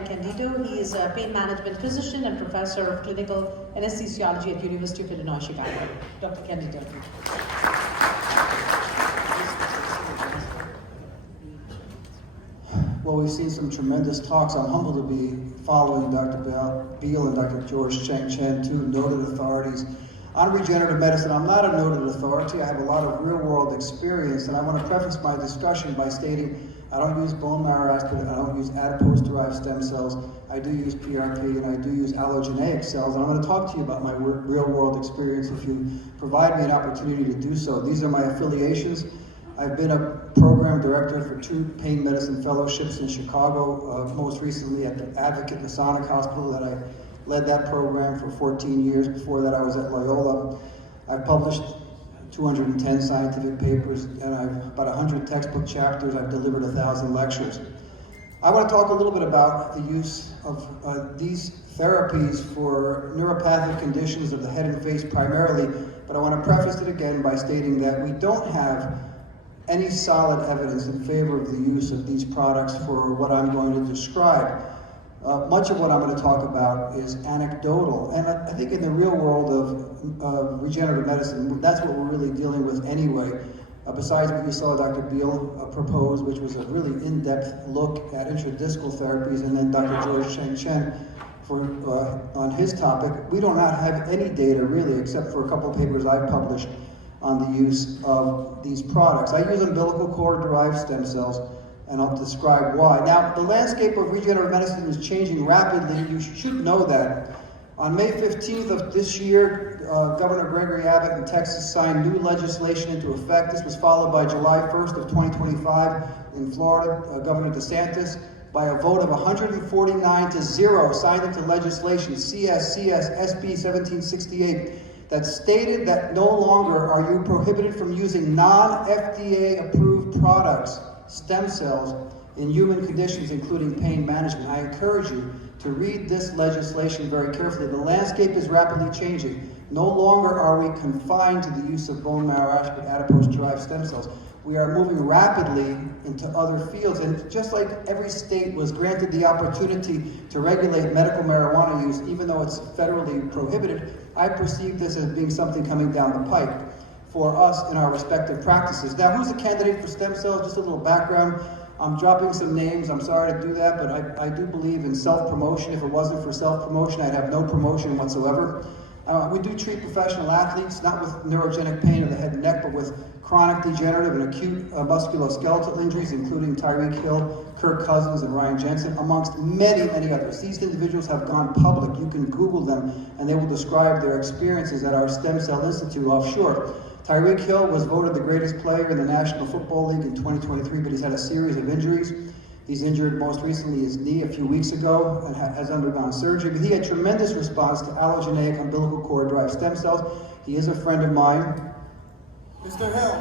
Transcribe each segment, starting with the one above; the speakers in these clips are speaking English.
Candido. He is a pain management physician and professor of clinical anesthesiology at University of Illinois, Chicago. Dr. Candido. Well, we've seen some tremendous talks. I'm humbled to be following Dr. Beal and Dr. George Cheng Chen, two noted authorities on regenerative medicine. I'm not a noted authority. I have a lot of real-world experience, and I want to preface my discussion by stating I don't use bone marrow aspirate, I don't use adipose-derived stem cells. I do use PRP, and I do use allogeneic cells. And I'm going to talk to you about my real-world experience if you provide me an opportunity to do so. These are my affiliations. I've been a program director for 2 pain medicine fellowships in Chicago, most recently at the Advocate Masonic Hospital that I led that program for 14 years. Before that, I was at Loyola. I've published 210 scientific papers, and I've about 100 textbook chapters. I've delivered 1,000 lectures. I want to talk a little bit about the use of these therapies for neuropathic conditions of the head and face primarily, but I want to preface it again by stating that we don't have any solid evidence in favor of the use of these products for what I'm going to describe. Much of what I'm going to talk about is anecdotal, and I think in the real world of regenerative medicine, that's what we're really dealing with anyway. Besides what you saw Dr. Beal propose, which was a really in-depth look at intradiscal therapies, and then Dr. George Cheng Chen on his topic, we do not have any data really, except for a couple of papers I've published on the use of these products. I use umbilical cord-derived stem cells, and I'll describe why. Now, the landscape of regenerative medicine is changing rapidly. You should know that. On May 15th of this year, Governor Gregory Abbott in Texas signed new legislation into effect. This was followed by July 1st of 2025 in Florida, Governor DeSantis, by a vote of 149-0, signed into legislation, CS SB 1768, that stated that no longer are you prohibited from using non-FDA approved products, stem cells, in human conditions, including pain management. I encourage you to read this legislation very carefully. The landscape is rapidly changing. No longer are we confined to the use of bone marrow aspirate adipose-derived stem cells. We are moving rapidly into other fields, and just like every state was granted the opportunity to regulate medical marijuana use, even though it's federally prohibited, I perceive this as being something coming down the pipe for us in our respective practices. Now, who's a candidate for stem cells? Just a little background. I'm dropping some names. I'm sorry to do that, but I do believe in self-promotion. If it wasn't for self-promotion, I'd have no promotion whatsoever. We do treat professional athletes, not with neurogenic pain of the head and neck, but with chronic degenerative and acute musculoskeletal injuries, including Tyreek Hill, Kirk Cousins, and Ryan Jensen, amongst many, many others. These individuals have gone public. You can Google them, and they will describe their experiences at our Stem Cell Institute offshore. Tyreek Hill was voted the greatest player in the National Football League in 2023, but he's had a series of injuries. He's injured most recently his knee a few weeks ago and has undergone surgery. But he had tremendous response to allogeneic umbilical cord-derived stem cells. He is a friend of mine. Mr. Hill,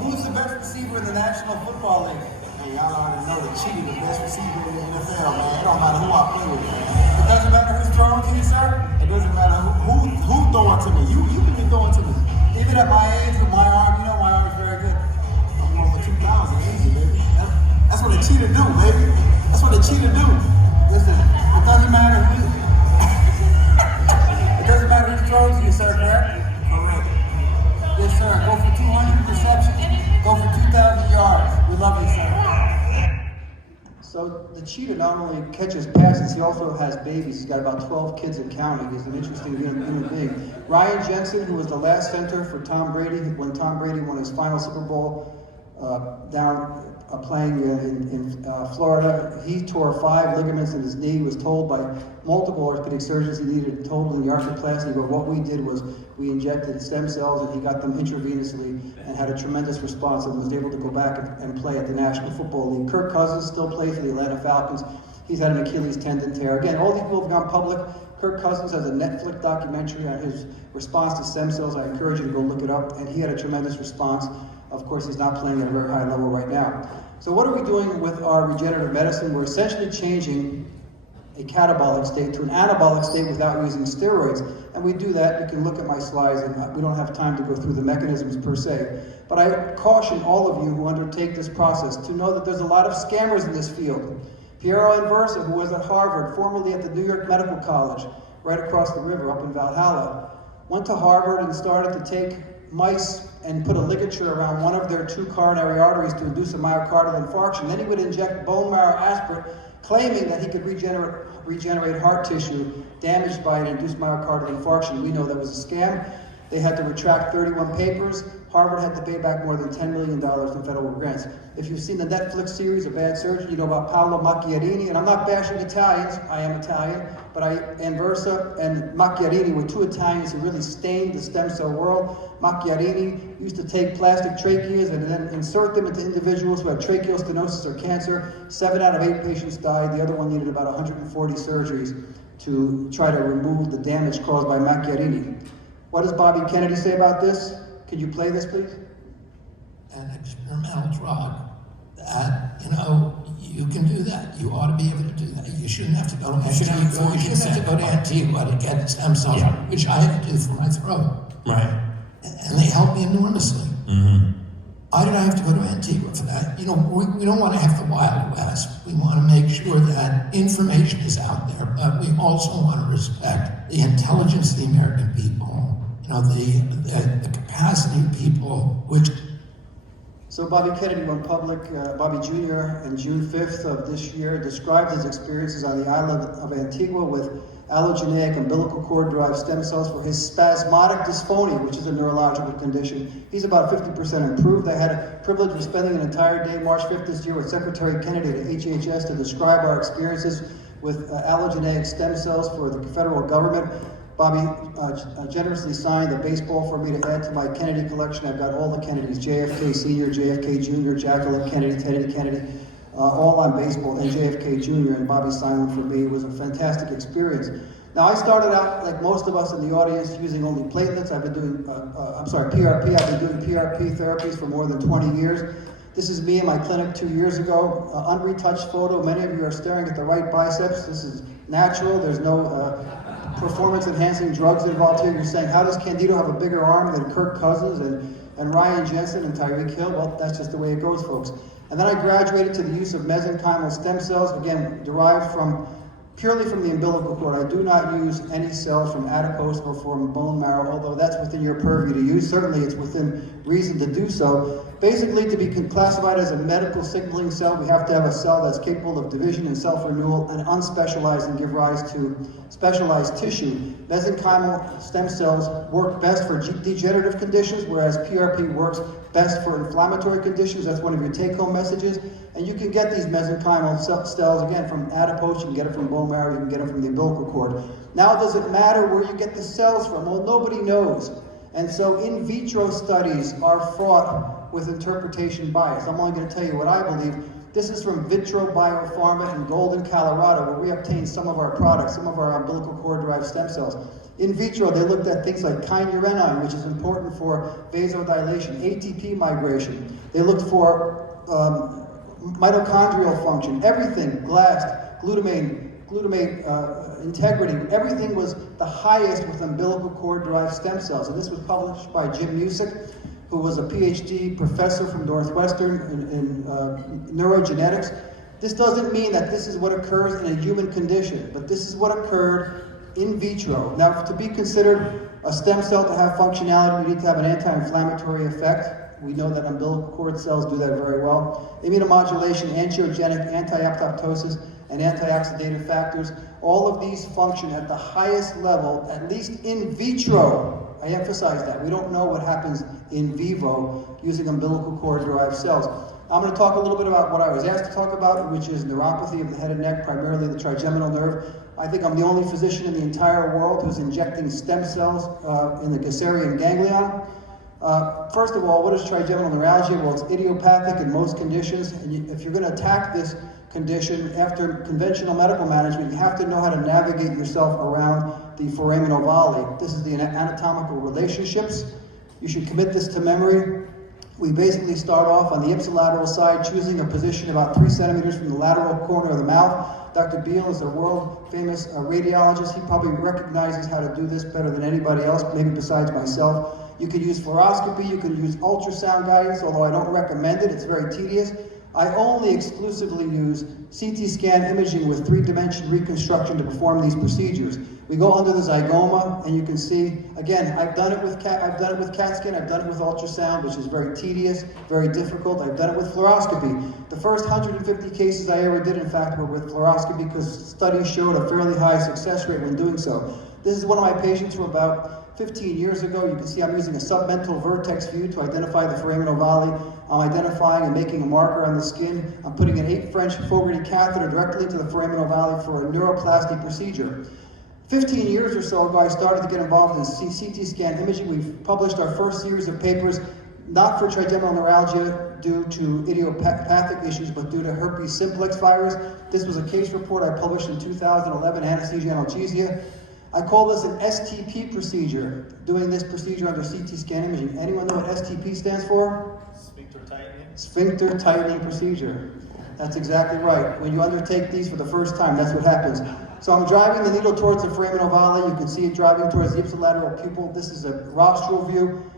who's the best receiver in the National Football League? Hey, y'all already know that Cheetah the best receiver in the NFL, man. It don't matter who I play with, man. It doesn't matter who's throwing to you, sir. It doesn't matter who's throwing to me. You can be throwing to me. Even at my age, with my arm, you know my arm is very good. I'm over 2,000, easy, baby. That's what a cheetah do, baby. That's what a cheetah do. Listen, it doesn't matter who. It doesn't matter who's throwing to you, sir, correct? Correct. Yes, sir. Go for 200 receptions. Go for 2,000 yards. We love you, sir. So the cheetah not only catches passes, he also has babies. He's got about 12 kids and counting. He's an interesting human being. Ryan Jensen, who was the last center for Tom Brady, when Tom Brady won his final Super Bowl playing in Florida, he tore 5 ligaments in his knee. He was told by multiple orthopedic surgeons he needed total knee arthroplasty, but what we did was we injected stem cells and he got them intravenously and had a tremendous response and was able to go back and play at the National Football League. Kirk Cousins still plays for the Atlanta Falcons. He's had an Achilles tendon tear. Again, all these people have gone public. Kirk Cousins has a Netflix documentary on his response to stem cells. I encourage you to go look it up, and he had a tremendous response. Of course, he's not playing at a very high level right now. So what are we doing with our regenerative medicine? We're essentially changing a catabolic state to an anabolic state without using steroids. And we do that. You can look at my slides, and we don't have time to go through the mechanisms per se. But I caution all of you who undertake this process to know that there's a lot of scammers in this field. Piero Inversa, who was at Harvard, formerly at the New York Medical College, right across the river up in Valhalla, went to Harvard and started to take mice and put a ligature around one of their 2 coronary arteries to induce a myocardial infarction. Then he would inject bone marrow aspirate, claiming that he could regenerate heart tissue damaged by an induced myocardial infarction. We know that was a scam. They had to retract 31 papers. Harvard had to pay back more than $10 million in federal grants. If you've seen the Netflix series, A Bad Surgeon, you know about Paolo Macchiarini, and I'm not bashing Italians, I am Italian, but Inversa and Macchiarini were 2 Italians who really stained the stem cell world. Macchiarini used to take plastic tracheas and then insert them into individuals who had tracheal stenosis or cancer. 7 out of 8 patients died. The other one needed about 140 surgeries to try to remove the damage caused by Macchiarini. What does Bobby Kennedy say about this? Could you play this, please? An experimental drug that, you can do that. You ought to be able to do that. You shouldn't have to go to Antigua. You shouldn't have to go to Antigua to get stem cells, which I had to do for my throat. Right. And they helped me enormously. Mm-hmm. Why did I have to go to Antigua for that? We don't want to have the Wild West. We want to make sure that information is out there, but we also want to respect the intelligence of the American people, the capacity of people, which... So Bobby Kennedy went public, Bobby Jr., on June 5th of this year, described his experiences on the island of Antigua with allogeneic umbilical cord-derived stem cells for his spasmodic dysphonia, which is a neurological condition. He's about 50% improved. I had a privilege of spending an entire day, March 5th this year, with Secretary Kennedy at HHS to describe our experiences with allogeneic stem cells for the federal government. Bobby generously signed a baseball for me to add to my Kennedy collection. I've got all the Kennedys, JFK Sr., JFK Jr., Jacqueline Kennedy, Teddy Kennedy, all on baseball, and JFK Jr., and Bobby signed one for me. It was a fantastic experience. Now, I started out, like most of us in the audience, using only platelets. I've been doing, PRP. I've been doing PRP therapies for more than 20 years. This is me in my clinic 2 years ago. Unretouched photo. Many of you are staring at the right biceps. This is natural. There's no performance-enhancing drugs involved here. You're saying, how does Candido have a bigger arm than Kirk Cousins and Ryan Jensen and Tyreek Hill? Well, that's just the way it goes, folks. And then I graduated to the use of mesenchymal stem cells, again, derived purely from the umbilical cord. I do not use any cells from adipose or from bone marrow, although that's within your purview to use. Certainly it's within reason to do so. Basically, to be classified as a medical signaling cell, we have to have a cell that's capable of division and self-renewal and unspecialized and give rise to specialized tissue. Mesenchymal stem cells work best for degenerative conditions, whereas PRP works best for inflammatory conditions. That's one of your take-home messages. And you can get these mesenchymal cells, again, from adipose, you can get it from bone marrow, you can get it from the umbilical cord. Now, does it matter where you get the cells from? Well, nobody knows. And so in vitro studies are fraught with interpretation bias. I'm only going to tell you what I believe. This is from Vitro Biopharma in Golden, Colorado, where we obtained some of our products, some of our umbilical cord-derived stem cells. In vitro, they looked at things like kynurenine, which is important for vasodilation, ATP migration. They looked for mitochondrial function, everything, GLAST, glutamate integrity, everything was the highest with umbilical cord-derived stem cells. And this was published by Jim Musick, who was a PhD professor from Northwestern in neurogenetics. This doesn't mean that this is what occurs in a human condition, but this is what occurred in vitro. Now, to be considered a stem cell to have functionality, we need to have an anti-inflammatory effect. We know that umbilical cord cells do that very well. Immunomodulation, angiogenic, anti-apoptosis, and antioxidative factors. All of these function at the highest level, at least in vitro. I emphasize that. We don't know what happens in vivo using umbilical cord-derived cells. I'm going to talk a little bit about what I was asked to talk about, which is neuropathy of the head and neck, primarily the trigeminal nerve. I think I'm the only physician in the entire world who's injecting stem cells in the Gasserian ganglion. First of all, what is trigeminal neuralgia? Well, it's idiopathic in most conditions, and if you're going to attack this condition after conventional medical management, you have to know how to navigate yourself around the foramen ovale. This is the anatomical relationships. You should commit this to memory. We basically start off on the ipsilateral side, choosing a position about 3 centimeters from the lateral corner of the mouth. Dr. Beal is a world-famous radiologist. He probably recognizes how to do this better than anybody else, maybe besides myself. You could use fluoroscopy, you could use ultrasound guidance, although I don't recommend it, it's very tedious. I only exclusively use CT scan imaging with 3-dimension reconstruction to perform these procedures. We go under the zygoma, and you can see, again, I've done it with CAT scan, I've done it with ultrasound, which is very tedious, very difficult. I've done it with fluoroscopy. The first 150 cases I ever did, in fact, were with fluoroscopy because studies showed a fairly high success rate when doing so. This is one of my patients from about 15 years ago. You can see I'm using a submental vertex view to identify the foramen ovale. I'm identifying and making a marker on the skin. I'm putting an 8 French Fogarty catheter directly into the foramen ovale for a neuroplasty procedure. 15 years or so ago, I started to get involved in CT scan imaging. We've published our first series of papers, not for trigeminal neuralgia due to idiopathic issues, but due to herpes simplex virus. This was a case report I published in 2011, anesthesia analgesia. I call this an STP procedure, doing this procedure under CT scan imaging. Anyone know what STP stands for? Sphincter tightening. Sphincter tightening procedure. That's exactly right. When you undertake these for the first time, that's what happens. So I'm driving the needle towards the foramen ovale. You can see it driving towards the ipsilateral pupil. This is a rostral view.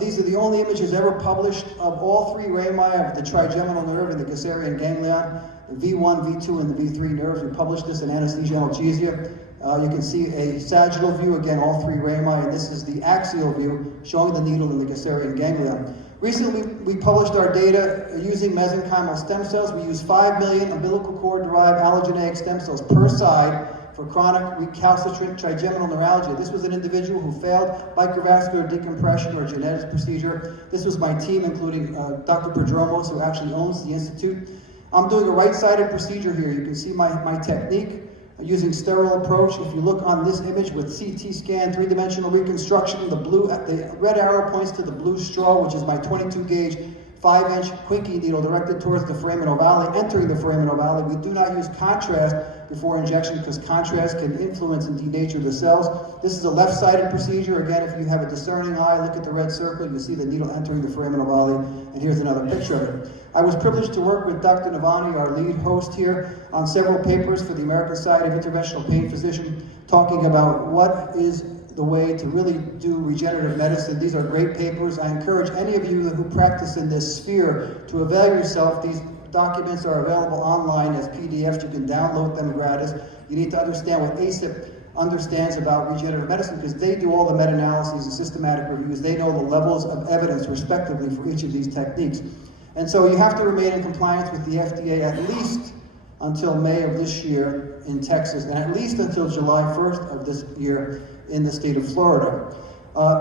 These are the only images ever published of all 3 rami of the trigeminal nerve and the Gasserian ganglion, the V1, V2, and the V3 nerves. We published this in anesthesia analgesia. You can see a sagittal view, again, all 3 rami, and this is the axial view showing the needle in the Gasserian ganglion. Recently, we published our data using mesenchymal stem cells. We use 5 million umbilical cord-derived allogeneic stem cells per side for chronic recalcitrant trigeminal neuralgia. This was an individual who failed microvascular decompression or genetics procedure. This was my team, including Dr. Prodromos, who actually owns the institute. I'm doing a right-sided procedure here. You can see my technique. Using sterile approach. If you look on this image with CT scan, 3-dimensional reconstruction, the red arrow points to the blue straw, which is my 22-gauge 5-inch Quincke needle directed towards the foramen ovale, entering the foramen ovale. We do not use contrast before injection because contrast can influence and denature the cells. This is a left-sided procedure. Again, if you have a discerning eye, look at the red circle, you see the needle entering the foramen ovale, and here's another picture of it. I was privileged to work with Dr. Navani, our lead host here, on several papers for the American Society of Interventional Pain Physician, talking about what is the way to really do regenerative medicine. These are great papers. I encourage any of you who practice in this sphere to avail yourself. These documents are available online as PDFs. You can download them gratis. You need to understand what SIPP understands about regenerative medicine because they do all the meta-analyses and systematic reviews. They know the levels of evidence respectively for each of these techniques. And so you have to remain in compliance with the FDA at least until May of this year in Texas, and at least until July 1st of this year in the state of Florida.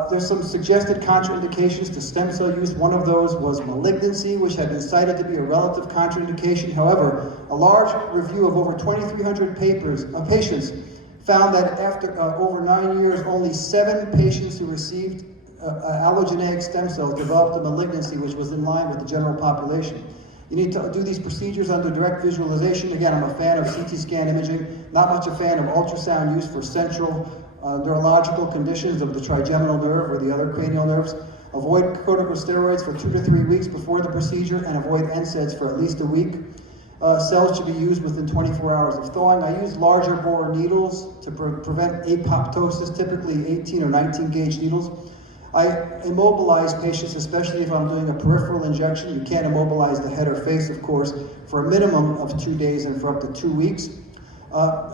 There's some suggested contraindications to stem cell use. One of those was malignancy, which had been cited to be a relative contraindication. However, a large review of over 2,300 patients found that after over 9 years, only 7 patients who received allogeneic stem cells developed a malignancy, which was in line with the general population. You need to do these procedures under direct visualization. Again, I'm a fan of CT scan imaging, not much a fan of ultrasound use for central neurological conditions of the trigeminal nerve or the other cranial nerves. Avoid corticosteroids for 2 to 3 weeks before the procedure and avoid NSAIDs for at least a week. Cells should be used within 24 hours of thawing. I use larger bore needles to prevent apoptosis, typically 18 or 19 gauge needles. I immobilize patients, especially if I'm doing a peripheral injection. You can't immobilize the head or face, of course, for a minimum of 2 days and for up to 2 weeks.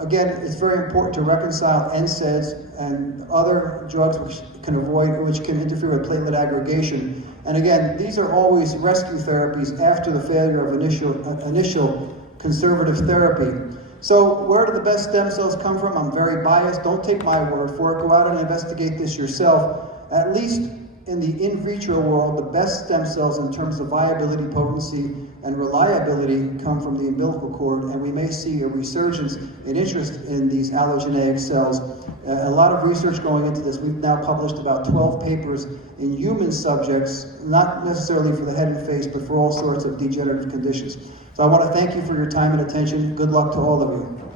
Again, it's very important to reconcile NSAIDs and other drugs which can interfere with platelet aggregation. And again, these are always rescue therapies after the failure of initial conservative therapy. So where do the best stem cells come from? I'm very biased. Don't take my word for it. Go out and investigate this yourself. At least in the in vitro world, the best stem cells in terms of viability, potency, and reliability come from the umbilical cord, and we may see a resurgence in interest in these allogeneic cells. A lot of research going into this. We've now published about 12 papers in human subjects, not necessarily for the head and face, but for all sorts of degenerative conditions. So I want to thank you for your time and attention. Good luck to all of you.